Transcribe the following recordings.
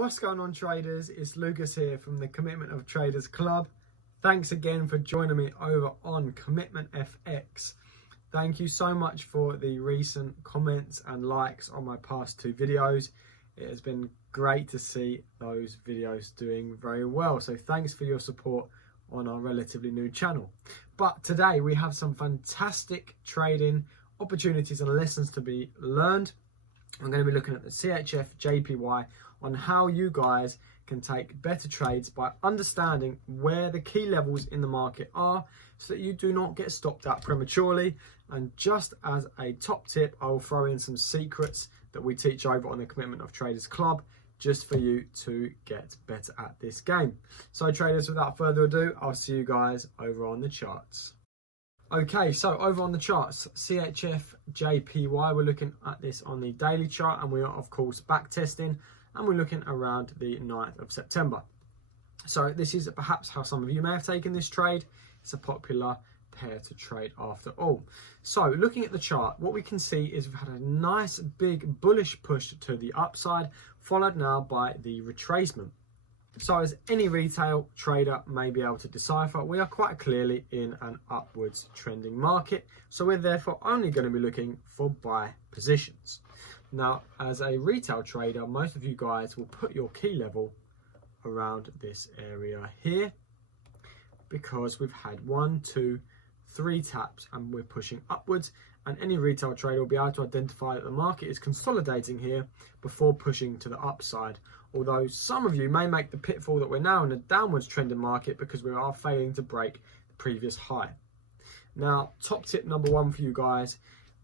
What's going on, traders? It's Lucas here from the Commitment of Traders Club. Thanks again for joining me over on Commitment FX. Thank you so much for the recent comments and likes on my past two videos. It has been great to see those videos doing very well. So thanks for your support on our relatively new channel. But today we have some fantastic trading opportunities and lessons to be learned. I'm going to be looking at the CHF JPY on how you guys can take better trades by understanding where the key levels in the market are so that you do not get stopped out prematurely. And just as a top tip, I will throw in some secrets that we teach over on the Commitment of Traders Club just for you to get better at this game. So traders, without further ado, I'll see you guys over on the charts. Okay, so over on the charts, CHF JPY, we're looking at this on the daily chart, and we are of course back testing, and we're looking around the 9th of September. So this is perhaps how some of you may have taken this trade. It's a popular pair to trade after all. So looking at the chart, what we can see is we've had a nice big bullish push to the upside, followed now by the retracement. So as any retail trader may be able to decipher, we are quite clearly in an upwards trending market. So we're therefore only going to be looking for buy positions. Now, as a retail trader, most of you guys will put your key level around this area here because we've had 1, 2, 3 taps and we're pushing upwards. And any retail trader will be able to identify that the market is consolidating here before pushing to the upside. Although some of you may make the pitfall that we're now in a downwards trending market because we are failing to break the previous high. Now, top tip number 1 for you guys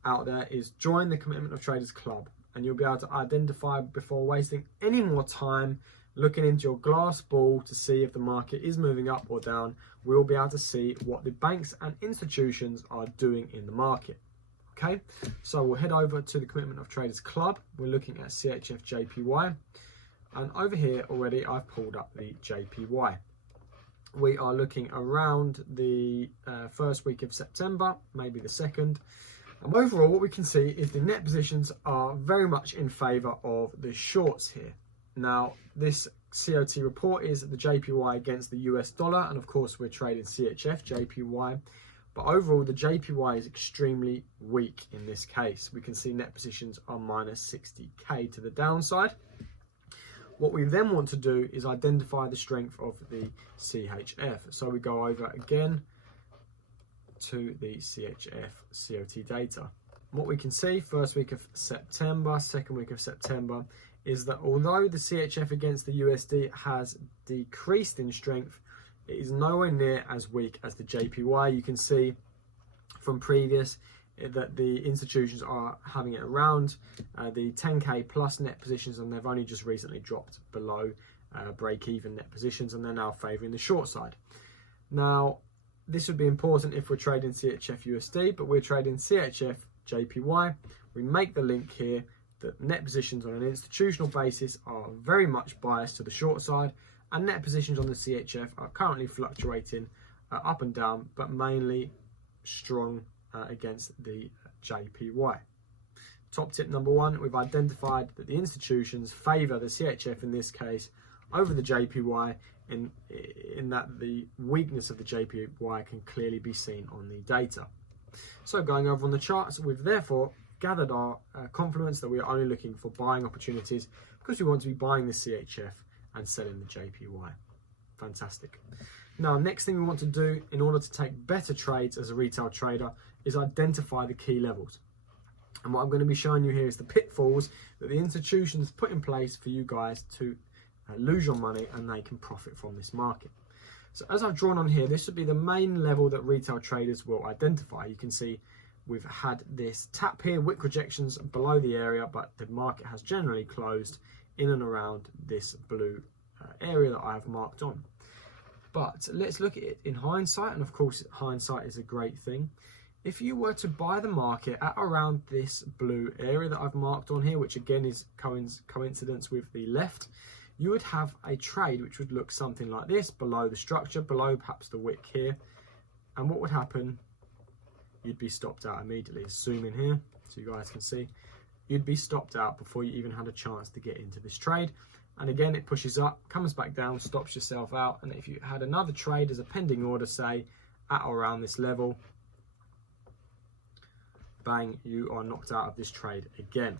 out there is join the Commitment of Traders Club, and you'll be able to identify before wasting any more time looking into your glass ball to see if the market is moving up or down. We'll be able to see what the banks and institutions are doing in the market. Okay, so we'll head over to the Commitment of Traders Club. We're looking at CHF JPY, and over here already I've pulled up the JPY. We are looking around the first week of September, maybe the second. And overall, what we can see is the net positions are very much in favor of the shorts here. Now, this COT report is the JPY against the US dollar, and of course we're trading CHF JPY. But overall, the JPY is extremely weak in this case. We can see net positions are minus 60k to the downside. What we then want to do is identify the strength of the CHF. So we go over again to the CHF COT data. What we can see first week of September, second week of September, is that although the CHF against the USD has decreased in strength, it is nowhere near as weak as the JPY. You can see from previous that the institutions are having it around the 10k plus net positions, and they've only just recently dropped below break-even net positions, and they're now favouring the short side. Now, this would be important if we're trading CHF USD, but we're trading CHF JPY. We make the link here that net positions on an institutional basis are very much biased to the short side, and net positions on the CHF are currently fluctuating up and down, but mainly strong against the JPY. Top tip number 1, we've identified that the institutions favour the CHF in this case over the JPY in that the weakness of the JPY can clearly be seen on the data. So going over on the charts, we've therefore gathered our confidence that we are only looking for buying opportunities because we want to be buying the CHF and selling the JPY. Fantastic. Now, next thing we want to do in order to take better trades as a retail trader is identify the key levels. And what I'm going to be showing you here is the pitfalls that the institutions put in place for you guys to lose your money and they can profit from this market. So as I've drawn on here, this would be the main level that retail traders will identify. You can see we've had this tap here, wick rejections below the area, but the market has generally closed in and around this blue area that I have marked on. But let's look at it in hindsight, and of course hindsight is a great thing. If you were to buy the market at around this blue area that I've marked on here, which again is coincidence with the left, you would have a trade which would look something like this, below the structure, below perhaps the wick here. And what would happen? You'd be stopped out immediately. Zoom in here so you guys can see. You'd be stopped out before you even had a chance to get into this trade. and again it pushes up, comes back down, stops yourself out. And if you had another trade as a pending order, say at or around this level, bang, you are knocked out of this trade again.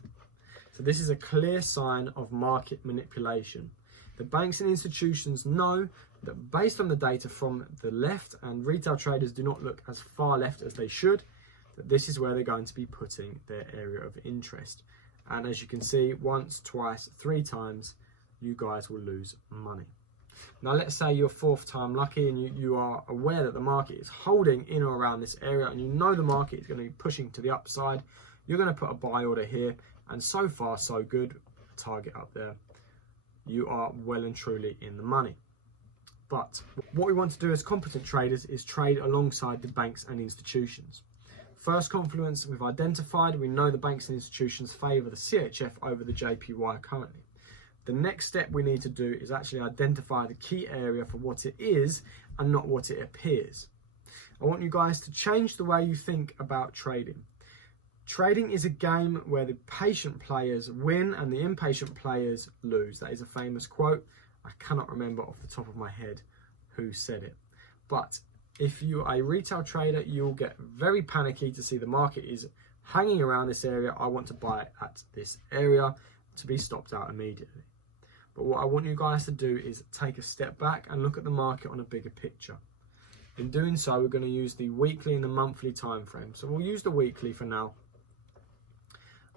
So this is a clear sign of market manipulation. The banks and institutions know that based on the data from the left, and retail traders do not look as far left as they should, that this is where they're going to be putting their area of interest. And as you can see, once, twice, 3 times, you guys will lose money. Now let's say you're 4th time lucky and you are aware that the market is holding in or around this area, and you know the market is going to be pushing to the upside. You're going to put a buy order here, and so far so good, target up there. You are well and truly in the money. But what we want to do as competent traders is trade alongside the banks and institutions. First confluence we've identified, we know the banks and institutions favour the CHF over the JPY currently. The next step we need to do is actually identify the key area for what it is and not what it appears. I want you guys to change the way you think about trading. Trading is a game where the patient players win and the impatient players lose. That is a famous quote. I cannot remember off the top of my head who said it. But if you're a retail trader, you'll get very panicky to see the market is hanging around this area. I want to buy it at this area to be stopped out immediately. But what I want you guys to do is take a step back and look at the market on a bigger picture. In doing so, we're going to use the weekly and the monthly time frame. So we'll use the weekly for now.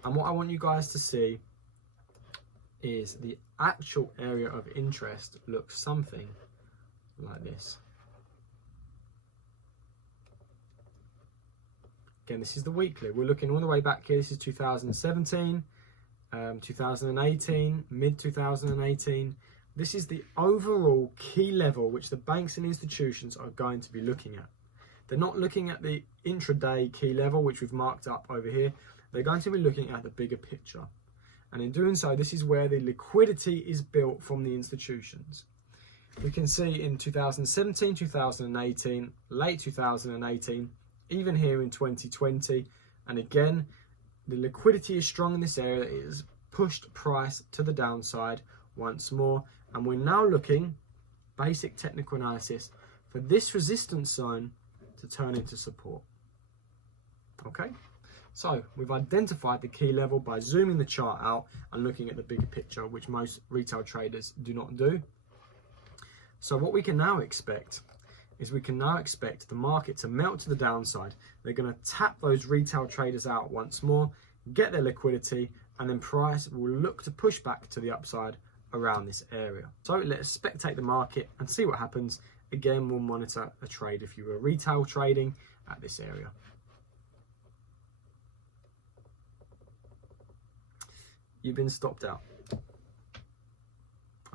And what I want you guys to see is the actual area of interest looks something like this. Again, this is the weekly. We're looking all the way back here. This is 2017, 2018, mid-2018. This is the overall key level which the banks and institutions are going to be looking at. They're not looking at the intraday key level, which we've marked up over here. They're going to be looking at the bigger picture. And in doing so, this is where the liquidity is built from the institutions. We can see in 2017, 2018, late 2018, even here in 2020. And again, the liquidity is strong in this area. It has pushed price to the downside once more. And we're now looking, basic technical analysis, for this resistance zone to turn into support. Okay? So we've identified the key level by zooming the chart out and looking at the bigger picture, which most retail traders do not do. So what we can now expect is we can now expect the market to melt to the downside. They're going to tap those retail traders out once more, get their liquidity, and then price will look to push back to the upside around this area. So let's spectate the market and see what happens. Again, we'll monitor a trade if you were retail trading at this area. You've been stopped out.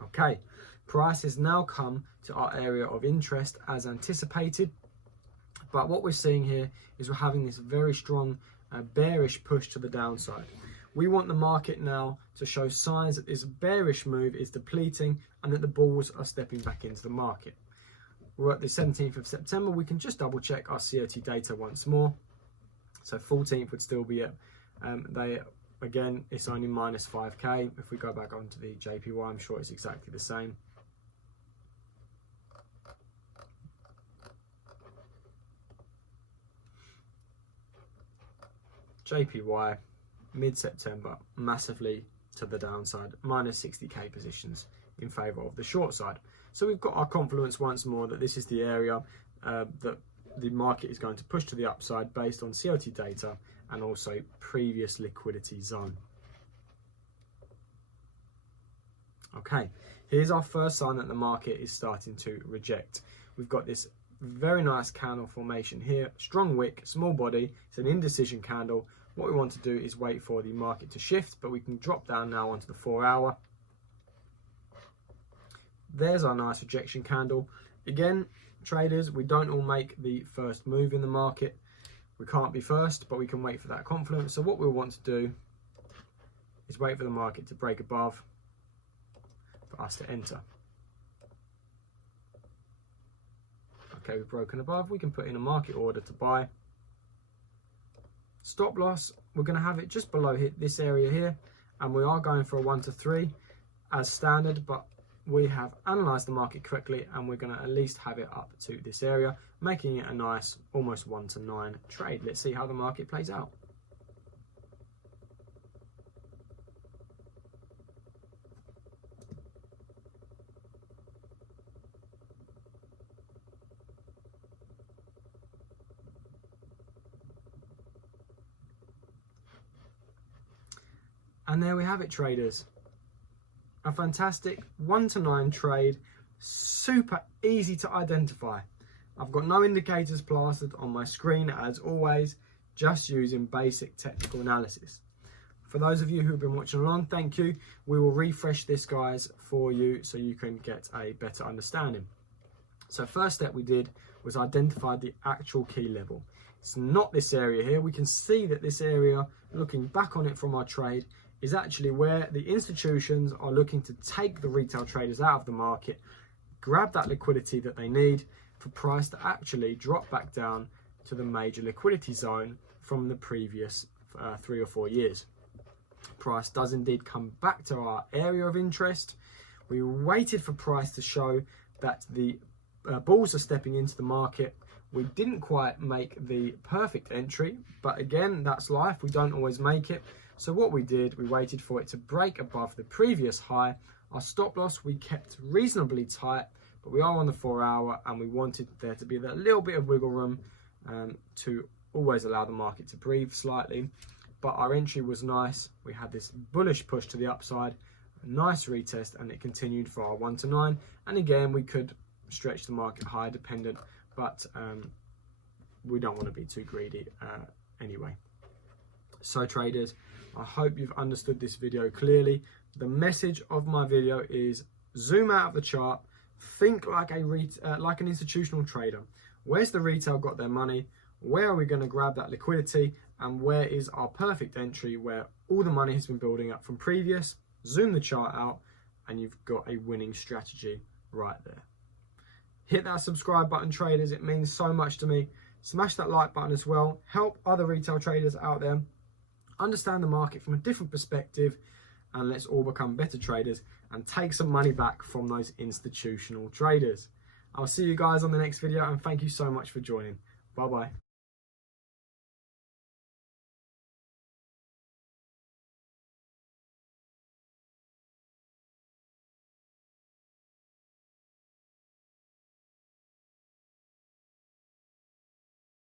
Okay, price has now come to our area of interest as anticipated, but what we're seeing here is we're having this very strong bearish push to the downside. We want the market now to show signs that this bearish move is depleting and that the bulls are stepping back into the market. We're at the 17th of September. We can just double check our COT data once more. So 14th would still be it. Again, it's only minus 5k. If we go back onto the JPY, I'm sure it's exactly the same. JPY, mid-September, massively to the downside, minus 60k positions in favour of the short side. So we've got our confluence once more that this is the area that the market is going to push to the upside based on COT data and also previous liquidity zone. Okay, here's our first sign that the market is starting to reject. We've got this very nice candle formation here, strong wick, small body, it's an indecision candle. What we want to do is wait for the market to shift, but we can drop down now onto the 4-hour. There's our nice rejection candle. Again, traders, we don't all make the first move in the market. We can't be first, but we can wait for that confluence. So what we'll want to do is wait for the market to break above for us to enter. Okay, we've broken above. We can put in a market order to buy. Stop loss, we're going to have it just below this area here, and we are going for a 1 to 3. as standard, but we have analysed the market correctly and we're going to at least have it up to this area, making it a nice almost 1-to-9 trade. Let's see how the market plays out. And there we have it, traders. A fantastic 1-to-9 trade, super easy to identify. I've got no indicators plastered on my screen as always, just using basic technical analysis. For those of you who've been watching along, thank you. We will refresh this, guys, for you so you can get a better understanding. So first step we did was identify the actual key level. It's not this area here. We can see that this area, looking back on it from our trade, is actually where the institutions are looking to take the retail traders out of the market, grab that liquidity that they need for price to actually drop back down to the major liquidity zone from the previous 3 or 4 years. Price does indeed come back to our area of interest. We waited for price to show that the bulls are stepping into the market. We didn't quite make the perfect entry, but again, that's life. We don't always make it. So what we did, we waited for it to break above the previous high. Our stop loss we kept reasonably tight, but we are on the 4-hour and we wanted there to be that little bit of wiggle room to always allow the market to breathe slightly. But our entry was nice. We had this bullish push to the upside, a nice retest, and it continued for our 1-to-9. And again, we could stretch the market higher dependent, but we don't want to be too greedy anyway. So traders, I hope you've understood this video clearly. The message of my video is zoom out of the chart, think like an institutional trader. Where's the retail got their money? Where are we going to grab that liquidity? And where is our perfect entry where all the money has been building up from previous? Zoom the chart out and you've got a winning strategy right there. Hit that subscribe button, traders. It means so much to me. Smash that like button as well. Help other retail traders out there understand the market from a different perspective, and let's all become better traders and take some money back from those institutional traders. I'll see you guys on the next video, and thank you so much for joining. Bye bye.